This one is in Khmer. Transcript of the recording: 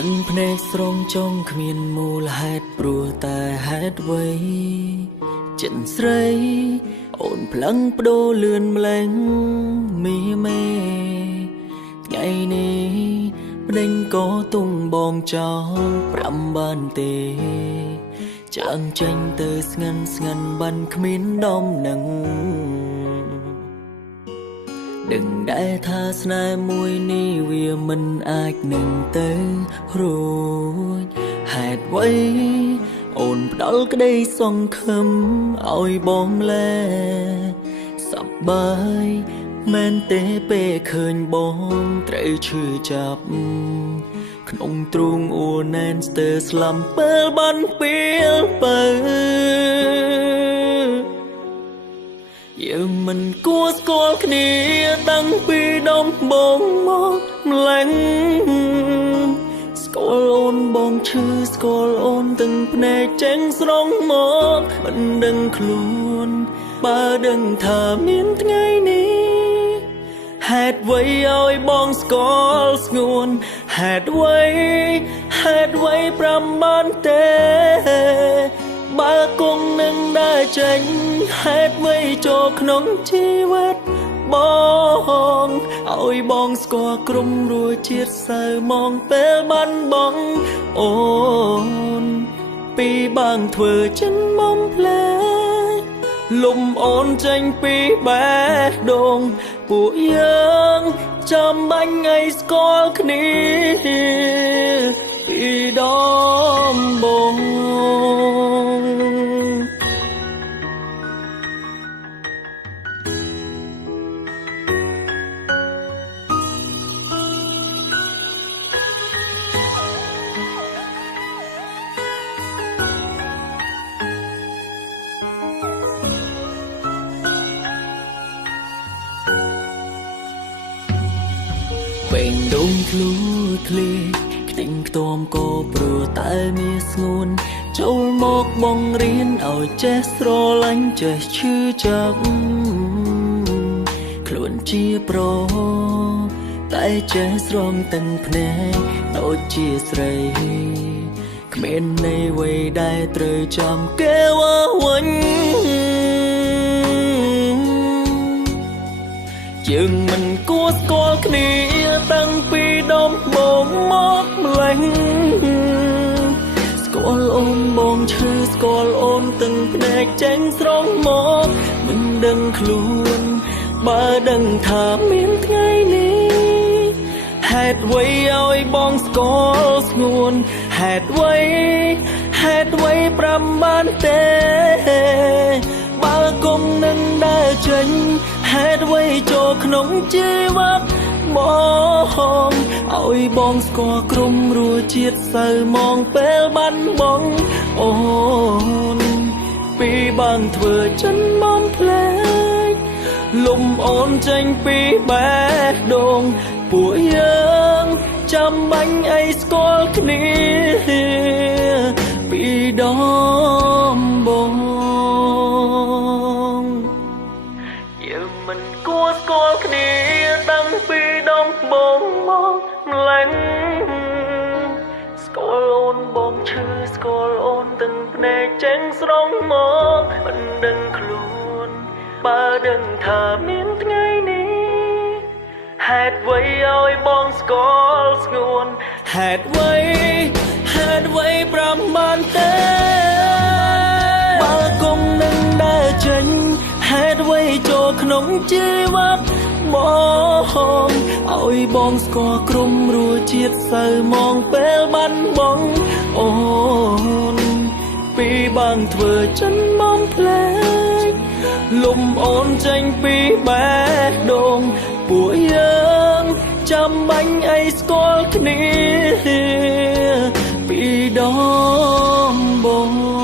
ទាំងភ្នែកស្រងចង់គ្មានមូលហេតុព្រោះតែហេតុអ្វីចិនស្រីអូនផ្លឹងបដូរលឿនម្លេងមីមេថ្ងៃនេះប្តេងក៏ទុំបងចោល5បានទេចាំងចេញទៅស្ងាត់បានគ្មានដំណឹងដឹងដែរថាស្នេហ៍មួយនេះវាមិនអាចនឹងទៅរួចហេតុអ្វីអូនផ្ដល់ក្តីសង្ឃឹមឲ្យបងលែសប្បាយមែនទេពេលឃើញបងត្រូវឈឺចាប់ក្នុងទ្រូងអួរណែនស្ទើរស្លាប់ពេលបានពេលបើយើងមិនគួរស្គាល់គ្នាតាំងពីដំបូងមកម្ល៉េះស្គាល់អូនបងឈឺស្គាល់អូនទាំងភ្នែកចេញស្រង់មកមិនដឹងខ្លួនបើដឹងថាមានថ្ងៃនេះហេតុអ្វីឲ្យបងស្គាល់ស្ងួនហេតុអ្វី5បានទេបើគង់នឹងដើរចេញហេតុអ្វីចូលក្នុងជីវិតបងឲ្យបងស្គាល់ក្រុមរសជាតិសៅមកពេលបានបងអូនពីបាងធ្វើចិនបំភ្លេចលំអូនចេញពីបេះដូងពួកយើងចាំបាញ់ឲ្យស្គាល់គ្នាពីដំបូងពេលដងធ្លូធ្លាខ្ទិញខ្ទាំក៏ព្រោះតែមានស្ងួនចូលមកបងរៀនឲ្យចេះស្រឡាញ់ចេះឈឺចាប់ខ្លួនជាប្រុសតែចេះស្រង់ទាំងភ្នែកដូចជាស្រីគ្មានន័យអ្វីដែលត្រូវចាំគេវាវិញយើងមិនគួរស្គាល់គ្នាតាំងពីដំបូងមកម្ល៉េះស្គាល់អូនបងឈឺស្គាល់អូនទាំងភ្នែកចេញស្រង់មកមិនដឹងខ្លួនបើដឹងថាមានថ្ងៃនេះហេតុអ្វីឲ្យបងស្គាល់ស្ងួនហេតុអ្វី5បានទេបើគង់នឹងដើរចេញហេតុអ្វីចូលក្នុងជីវិតបងឲ្យបងស្គាល់ក្រុមរសជាតិសៅមកពេលបានបងអូនពីបាងធ្វើចិនបំភ្លេចលំអូនចេញពីបេះដូងពួកយើងចាំបាញ់ឲ្យស្គាល់គ្នាពីដំបូងយើងមិនគួរស្គាល់គ្នាតាំងពីដំបូងមកម្ល៉េះស្គាល់អូនបងឈឺស្គាល់អូនទាំងភ្នែកចេញស្រង់មកមិនដឹងខ្លួនបើដឹងថាមានថ្ងៃនេះហេតុអ្វីឲ្យបងស្គាល់ស្ងួនហេតុអ្វី5បានទេបើគង់នឹងដើរចេញហេតុអ្វីចូលក្នុងជីវិតបងឲ្យបងស្គាល់ក្រុមរសជាតិសៅមកពេលបានបងអូនពីបាងធ្វើចិនបំភ្លេចលំអូនចេញពីបេះដូងពួកយើងចាំបាញ់ឲ្យស្គាល់គ្នាពីដំបូង